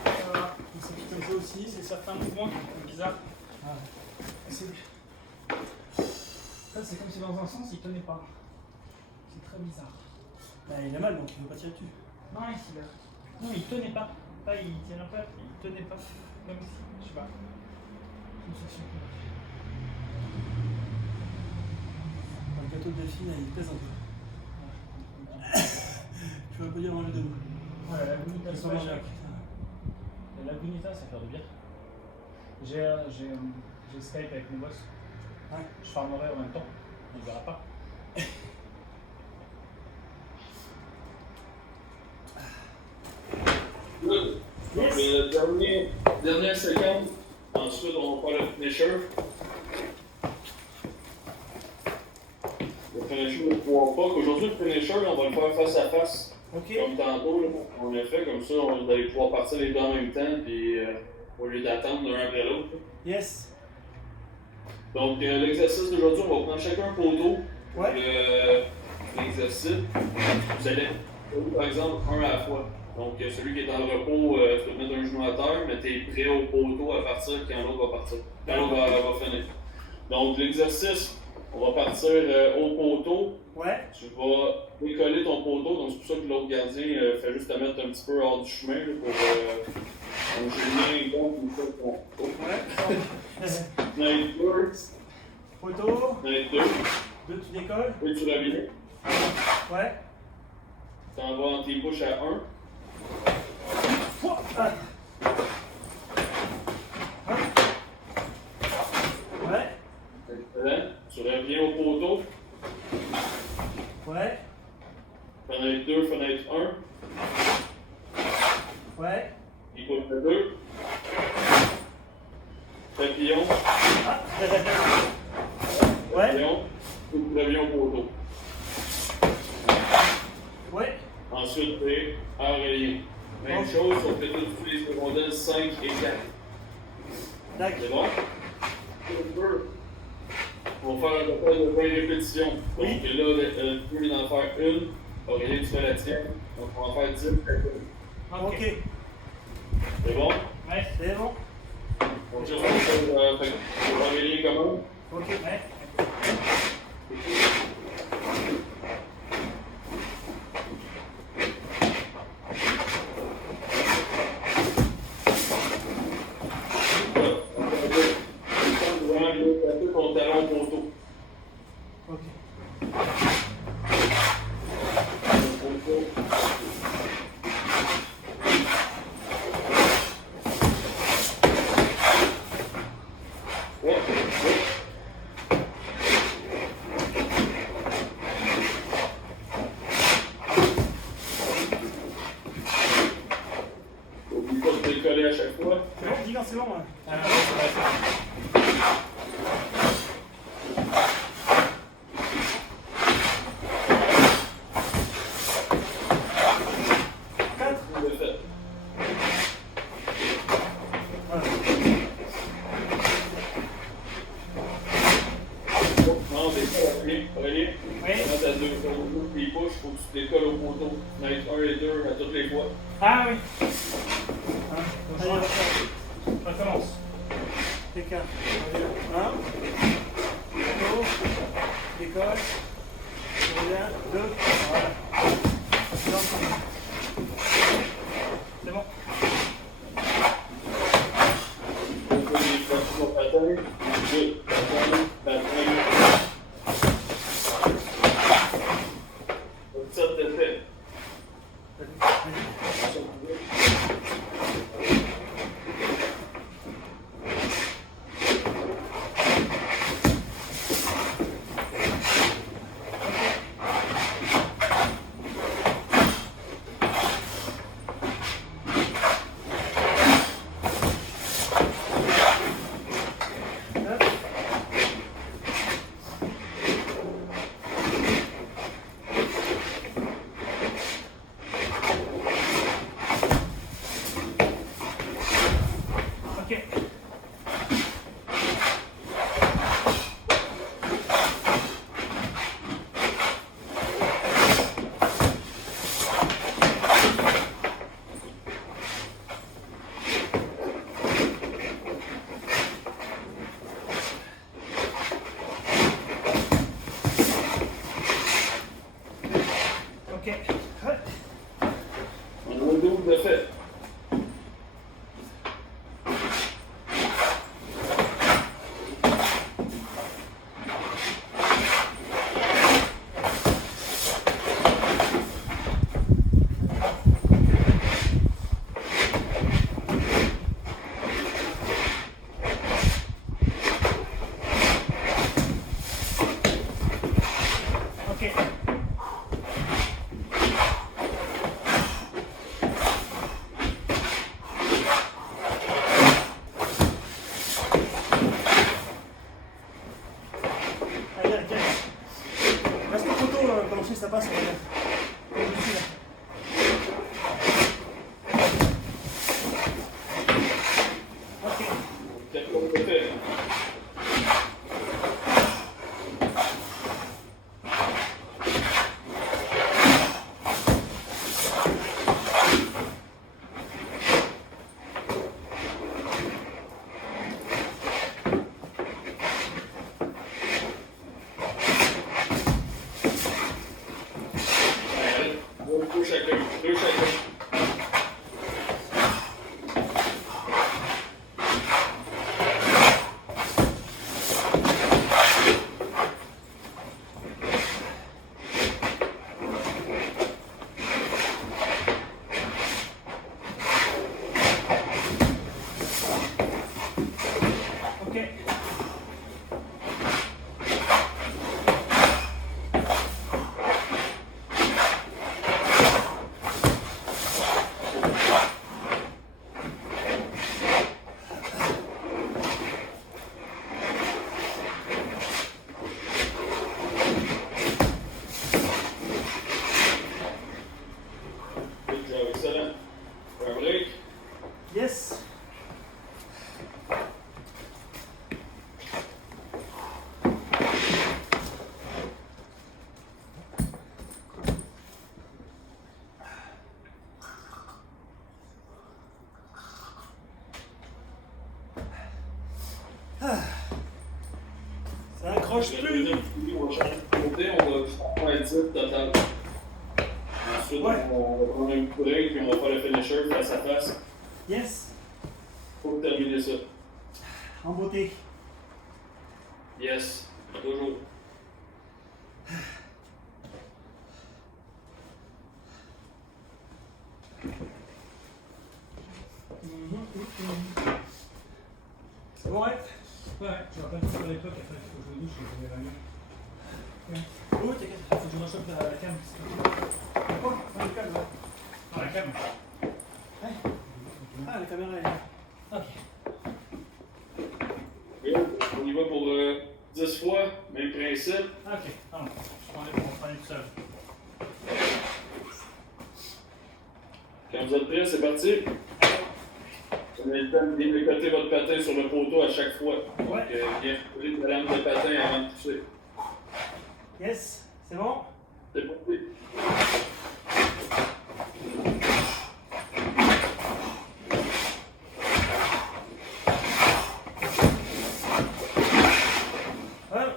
Ça va. On s'appuie comme ça aussi. Ça, c'est comme si dans un sens, il tenait pas. C'est très bizarre. Bah, il a mal, donc il ne veut pas tirer dessus. Non, ici, là. Non, il tenait pas. Là, il tirait pas, il tenait pas. Comme ici, je sais pas. Une section. Le gâteau de Delphine, il pèse un peu. Tu vas pas dire manger debout. Ouais, la Lagunita, Ils c'est sont pas mangés. cher. La Lagunita, ça fait du bien. J'ai Skype avec mon boss. Ouais. Je farmerai en même temps. Il verra pas. Good. Donc, dernière séquence. Ensuite, on va faire le finisher. Le finisher de 3 pas. Aujourd'hui, le finisher, on va le faire face à face. Ok. Comme tantôt, là, on l'a fait comme ça, on va pouvoir partir les deux en même temps, puis au lieu d'attendre l'un après l'autre. Yes. Donc, l'exercice d'aujourd'hui, on va prendre chacun un poteau. Ouais. L'exercice. Vous allez, par exemple, un à la fois. Donc, celui qui est dans le repos, tu peux te mettre un genou à terre, mais tu es prêt au poteau à partir quand l'autre va partir. Quand l'autre va finir. Donc, l'exercice, on va partir au poteau. Ouais. Tu vas décoller ton poteau, donc c'est pour ça que l'autre gardien fait juste te mettre un petit peu hors du chemin là, pour gêner contre une fois ton poteau. Ouais. Night deux. Photo. Night deux. 2, tu décolles. Et tu reviens. Ouais. Tu t'en vas entre les bouches à 1. Ah. Ouais. Excellent. Tu reviens au poteau. Ouais. Fenêtre 2, fenêtre 1. Ouais. Écoute le 2. Papillon. Ah. Ouais. Papillon. Et tu reviens au poteau. Ouais. Ensuite, c'est oreiller. Même chose, on fait tous les secondaires 5 et 4. Tac. C'est bon? On va faire un total de 20 répétitions. Oui. Donc là, tu peux en faire une. Aurélien, tu fais la tienne. Donc on va faire 10 répétitions. Ok. C'est bon? Ouais. C'est bon. On tire sur le fait que Aurélien commence. Ok. Ouais. Ton talon au poteau. Ok. N'oublie pas de décoller à chaque fois. C'est bon, dis quand c'est bon. Le fait. Non, décolle, Aurélien. Oui. Quand t'as deux les bouches, il faut que tu décolles au poteau. Night 1 et 2 à toutes les fois. Ah oui. Allez, On recommence. TK. 1. Photo. Décolle. Reviens. 2. Voilà. C'est bon. On fait des fractions au patin. 2, patin. 7 de fait. Ça passe, regarde. Deux chacun. Excellent. Un break. Yes. Ça accroche plus. On va changer de côté, on va faire 10 total. Ensuite, Ouais. on va prendre un coup de break puis on va faire le finisher face à face. Yes. Faut terminer ça. En beauté. Yes. Toujours. C'est bon, ouais? Ouais, je rappelle pas avec toi qu'il faut que je me douche et je vais aller. Oui, t'inquiète, faut que je rechoppe la cam. Quoi? Dans le calme, là. Dans la cam. Ouais. Ah, la caméra est là. Ok. On y va pour 10 fois, même principe. Ok, pardon. Je prends tout seul. Quand vous êtes prêts, c'est parti. Vous avez le temps de bien décoter votre patin sur le poteau à chaque fois. Donc, bien rouler la lame de patin avant de toucher. Yes, c'est bon? C'est parti. Ouais.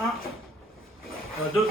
Un. Deux.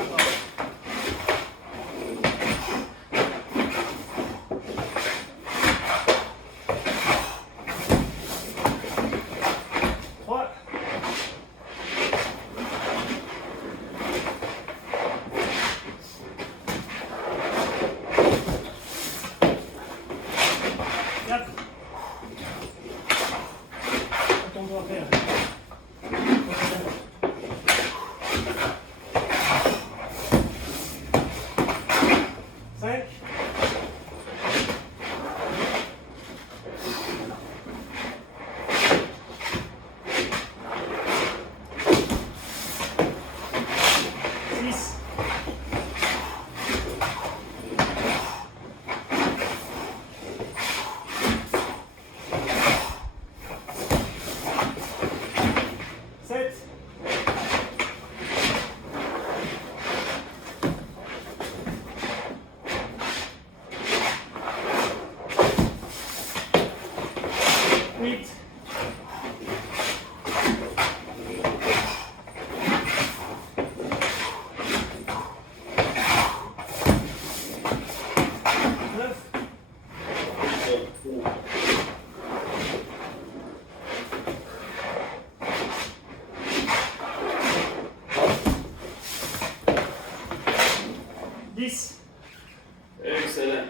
Excellent.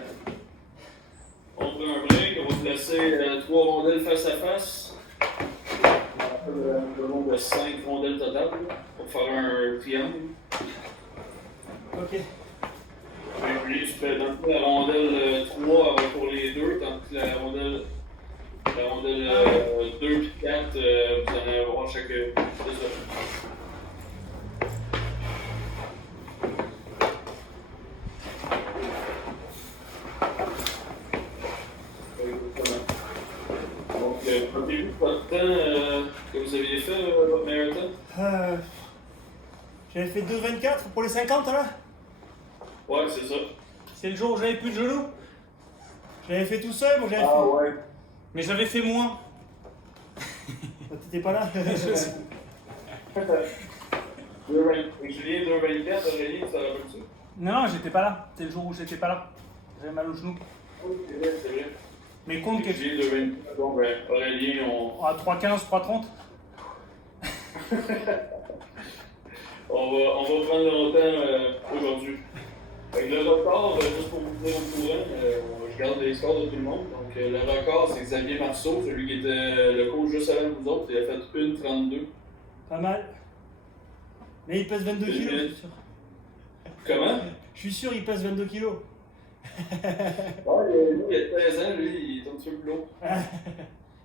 On prend un break, on va placer 3 rondelles face à face. Le nombre de 5 rondelles totales pour faire un triangle. Ok. Puis, tu fais dans la rondelle 3 pour les deux, tandis que la rondelle 2 et 4, vous en allez avoir chacun. Donc, rappelez-vous votre temps que vous aviez fait, votre meilleur temps? J'avais fait 2,24 pour les 50 là. Ouais, c'est ça. C'est le jour où j'avais plus de genoux. J'avais fait tout seul, moi j'avais fait. Ouais. Mais j'avais fait moins. T'étais pas là. Julien 2,24, Aurélie, ça rappelle-tu? Non, j'étais pas là. C'est le jour où j'étais pas là. J'avais mal au genou. Oui, c'est vrai, c'est vrai. Mais compte que Julien 2,24, bon ben, Aurélie, on... à 3,15, 3,30. On va prendre longtemps aujourd'hui. Fait que le record, juste pour vous tenir au courant, je garde les scores de tout le monde. Donc le record, c'est Xavier Marceau, celui qui était le coach juste avant nous autres. Il a fait 1,32. Pas mal. Mais il pèse 22 kilos, je suis sûr. Comment? Je suis sûr, il pèse 22 kilos. Ouais, lui, il a 13 ans, lui, il est un petit peu plus lourd.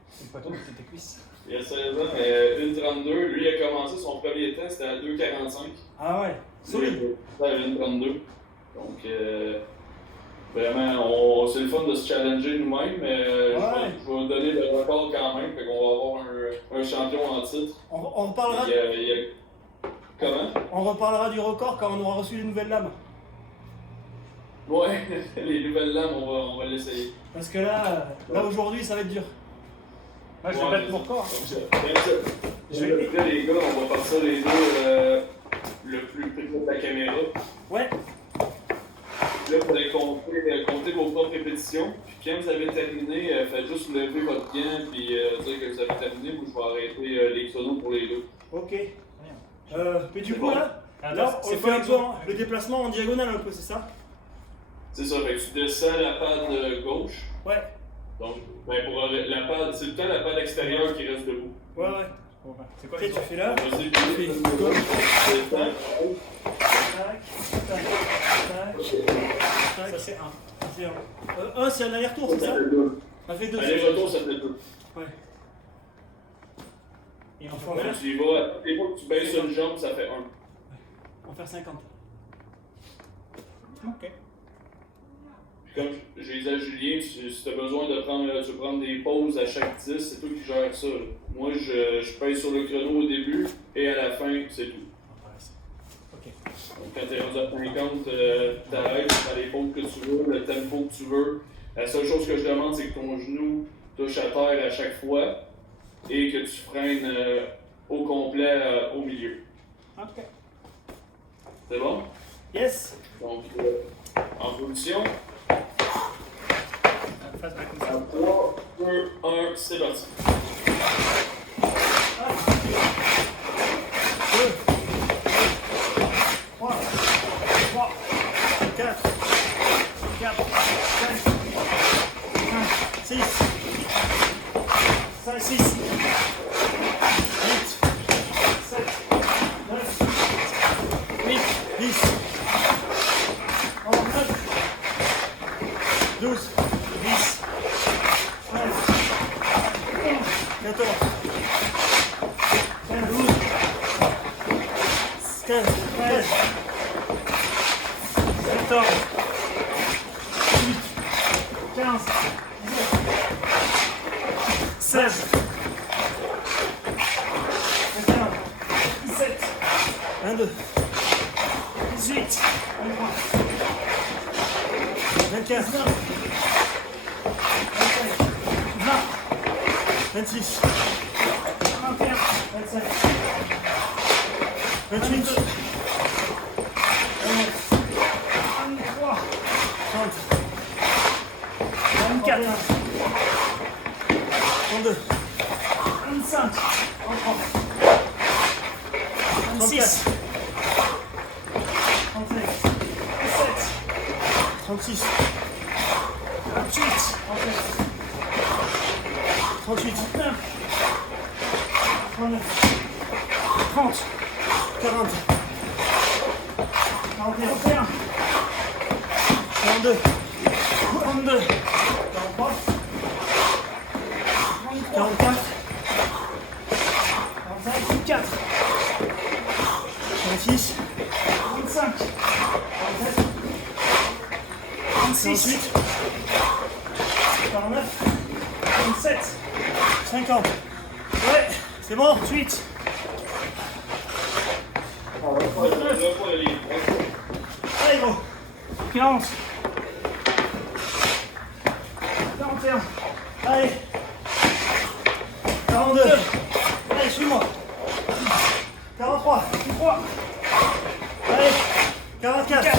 C'est pas toi qui tes cuisses. Il a 16 ans, mais 1,32. Lui, il a commencé son premier temps, c'était à 2,45. Ah ouais, solide. C'était à 1,32. Donc, vraiment, c'est le fun de se challenger nous-mêmes, mais je vais donner le record quand même, fait qu'on va avoir un champion en titre. On reparlera. Comment? On reparlera du record quand on aura reçu les nouvelles lames. Ouais, les nouvelles lames, on va l'essayer. Parce que là aujourd'hui, ça va être dur. Moi, je vais battre mon record. Là, les gars, on va partir les deux le plus près de la caméra. Ouais. Là, vous allez compter vos propres répétitions. Puis quand vous avez terminé, faites juste lever votre gant puis dire que vous avez terminé. Moi, je vais arrêter les chronos pour les deux. Ok. Mais du coup, bon. là, on c'est fait quoi un peu le déplacement en diagonale un peu, c'est ça? C'est ça, fait que tu descends la patte gauche. Ouais. Donc, ben pour la patte, c'est le temps la patte extérieure qui reste debout. Ouais. C'est quoi Ok, tu fais là. Vas-y, Tu fais gauche. c'est le temps. Tac, tac. Ça, c'est 1. C'est un. C'est un aller-retour, c'est ça? Ça fait 2. Aller-retour, ça fait 2. Ouais. Et on Faut fait faire. Tu y vas, et fois que tu baisses une jambe, ça fait 1. On va faire 50. Ok. Puis comme je disais à Julien, si tu as besoin de prendre des pauses à chaque 10, c'est toi qui gères ça. Là. Moi, je pèse sur le chrono au début et à la fin, c'est tout. Ok. Donc quand tu es rendu à 50, t'arrêtes, tu fais les pauses que tu veux, le tempo que tu veux. La seule chose que je demande, c'est que ton genou touche à terre à chaque fois et que tu freines au complet au milieu. Ok. C'est bon? Yes. Donc, en position. Face back comme ça. 3, 2, 1, c'est parti. 2, 3, 4, 5, 6, 6, 8, 7, 9, 8, 10, 11, 12, 10, 13, 14, 15, 15, 13, 14, 18, 15, 16, 21, 17, 22, 18, 23, 24, 25, 20, 26, 21, 25, 28, 29, 23, 30, 24, 32, 25, 33, 26, 37, 37, 38, 36. 28, 38. 39, 39. 30, 40. 41. 41, 42. 32, 43. 43, 44. 45, 4, 46. 45, 47. 46, 49. 47, 50. Ouais, c'est bon. 48, On va faire le repas de livre. Allez, gros. 40, 41, Allez. 42. Allez, suis-moi. 43. 3, Allez. 44. 4,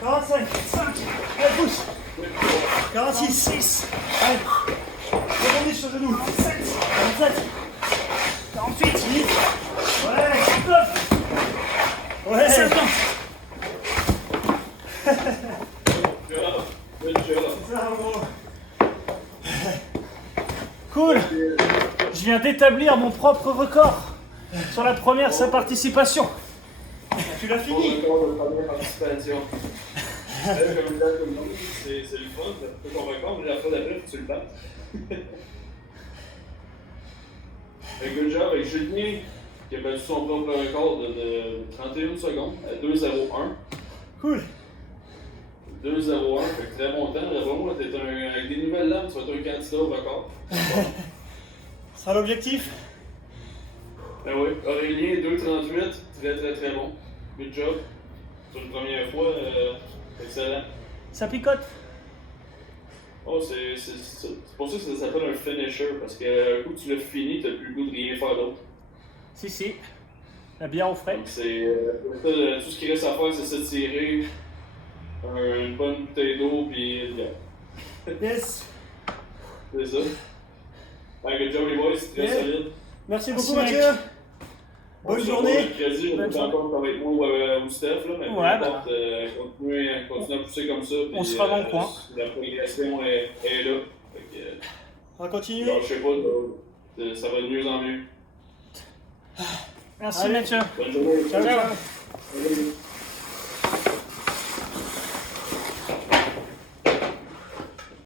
45. 5, Allez, pousse. 46. 6, Allez. Rebondis sur le genou. 47, 47. 48, 10. Ouais. 49, Ouais. 50. Good job. C'est ça, gros. Cool. Je viens d'établir mon propre record sur la première sa participation. Tu l'as Pour fini. le corps de première participation. Comme là, comme nous, c'est le fun. C'est ton record, mais la fois d'après, faut que tu le battes. Un good job avec Julien, qui a battu son propre record de 31 secondes à 2,01. Cool. 2,01, fait que très bon temps. Vraiment, avec des nouvelles lames, tu vas être un candidat au record. Ce sera l'objectif. Ben oui, Aurélien, 2,38, très très très bon. Good job. Sur une première fois, excellent. Ça picote. Oh, c'est pour ça que ça s'appelle un finisher, parce que un coup que tu l'as fini, t'as plus le goût de rien faire d'autre. Si. La bière au frais. Donc c'est tout ce qui reste à faire, c'est s'étirer, une bonne bouteille d'eau, puis une bière. Yes. C'est ça. Ben, good job les boys, c'est très Yeah. solide. Merci Merci, beaucoup, mec. Mathieu. Bonne journée. Mercredi, on Bonne est encore avec moi ou Steph, là, mais peu Ouais, importe, continuez à pousser comme ça. On puis, sera dans le coin. La progression est là. Fait que, On va continuer. je sais pas, ça va de mieux en mieux. Merci Allez. Mathieu. Bonne journée. Ciao, ciao. Salut.